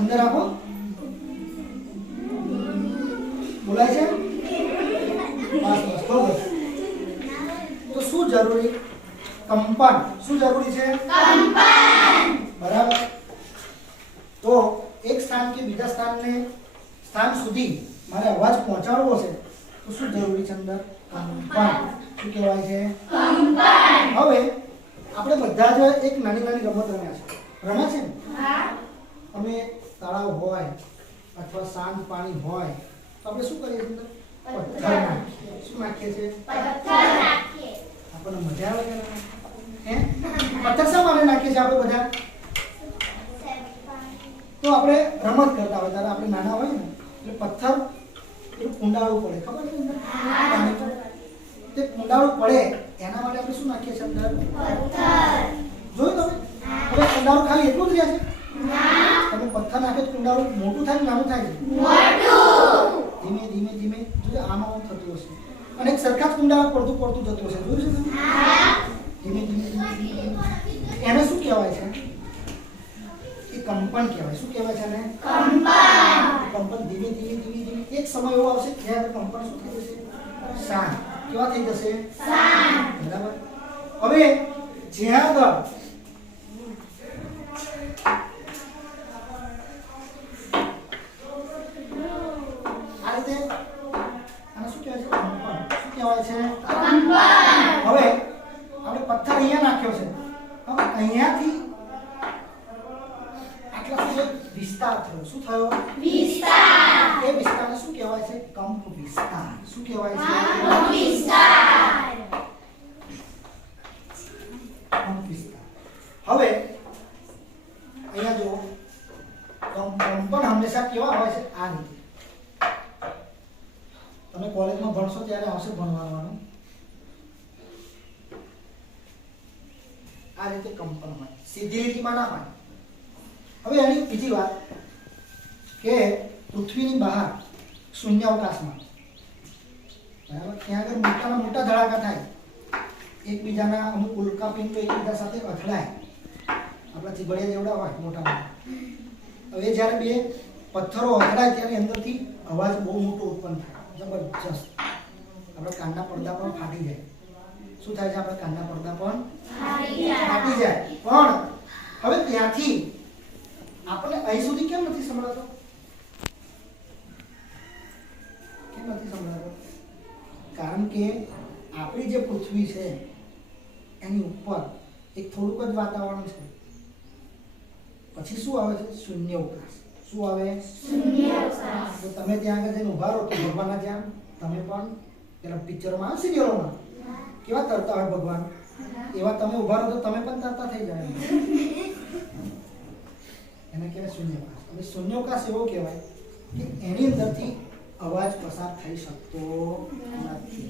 અંદર રાખો બોલાય છે બસ બસ થોડું તો શું જરૂરી કંપન શું જરૂરી છે કંપન બરાબર તો એક સ્થાન કે બીજા સ્થાન સુધી મારે અવાજ પહોંચાડવો છે તો શું જરૂરી છે અંદર કંપન શું કહેવાય છે કંપન હવે આપણે બધા જ એક નાની નાની રમત રમ્યા છે ને હા અમે તળાવ હોય અથવા શાંત પાણી હોય તો આપણે શું કરીએ છીએ પથ્થર નાખીએ શું નાખીએ છીએ પથ્થર નાખીએ આપણને મજા આવે કે હે પથ્થર શા માટે નાખીએ છીએ આપણે બધા તો આપણે રમત કરતા હોય ત્યારે આપણે નાના હોય ને એટલે પથ્થર એટલું કુંડાળું પડે ખબર છે અંદર તે કુંડાળું પડે એના માટે આપણે શું નાખીએ છીએ અંદર પથ્થર જોયું તમે હવે કુંડાળું ખાલી એટલું જ રહે છે તમે પથ્થર નાખે તો કુંડાળું મોટું થાય કે નાનું થાય છે મોટું ધીમે ધીમે ધીમે જોજો આમાં થતું હશે અને એક સરખા જ કુંડાળું પડતું જતું હશે જોયું છે તમે ધીમે ધીમે એને શું કહેવાય છે એ કંપન કહેવાય શું કહેવાય છે એને કંપન ધીમે ધીમે એક સમય એવો આવશે જ્યારે કંપન શું થઈ જશે શાંત કેવા થઈ જશે શાંત બરાબર હવે જ્યાં આગળ આ રીતે આને શું કહેવાય છે કંપન શું કહેવાય છે કંપન હવે આપણે પથ્થર અહીંયા નાખ્યો છે હવે અહીંયાથી વિસ્તાર થયો શું થયો વિસ્તાર એ વિસ્તારને શું કહેવાય છે કંપ વિસ્તાર શું કહેવાય છે કંપ વિસ્તાર કંપ વિસ્તાર હવે અહીંયા જો કંપન હંમેશા કેવા હોય છે આ રીતે તમે કોલેજમાં ભણશો ત્યારે આવશે ભણવાનું આ રીતે કંપન હોય સીધી લીટીમાં ના હોય હવે એની બીજી વાત કે પૃથ્વીની બહાર શૂન્યાવકાશમાં બરાબર ત્યાં આગળ મોટામાં મોટા ધડાકા થાય એકબીજાના અમુક ઉલ્કાપિંડો એકબીજા સાથે અથડાય આપણા ચીબડિયા જેવડા હોય મોટા હવે જ્યારે બે પથ્થરો અથડાય ત્યારે અંદરથી અવાજ બહુ મોટો ઉત્પન્ન થાય જબરજસ્ત આપણા કાનના પડદા પણ ફાટી જાય શું થાય છે આપણા કાનના પડદા પણ ફાટી જાય પણ હવે ત્યાંથી આપણને અહીં સુધી કેમ નથી સંભળાતો કારણ કે આપણી જે પૃથ્વી છે એની ઉપર એક થોડુંક જ વાતાવરણ છે પછી શું આવે છે શૂન્યાવકાશ શું આવે શૂન્યાવકાશ તો તમે ત્યાં આગળ જઈને ઉભા રહો તો ભગવાનના જેમ તમે પણ પેલા પિક્ચરમાં સિરિયલોમાં કેવા તરતા હોય ભગવાન એવા તમે ઉભા રહો તો તમે પણ તરતા થઈ જાય એને કહેવાય શૂન્યાવકાશ હવે શૂન્યાવકાશ એવો કહેવાય કે એની અંદરથી અવાજ પસાર થઈ શકતો નથી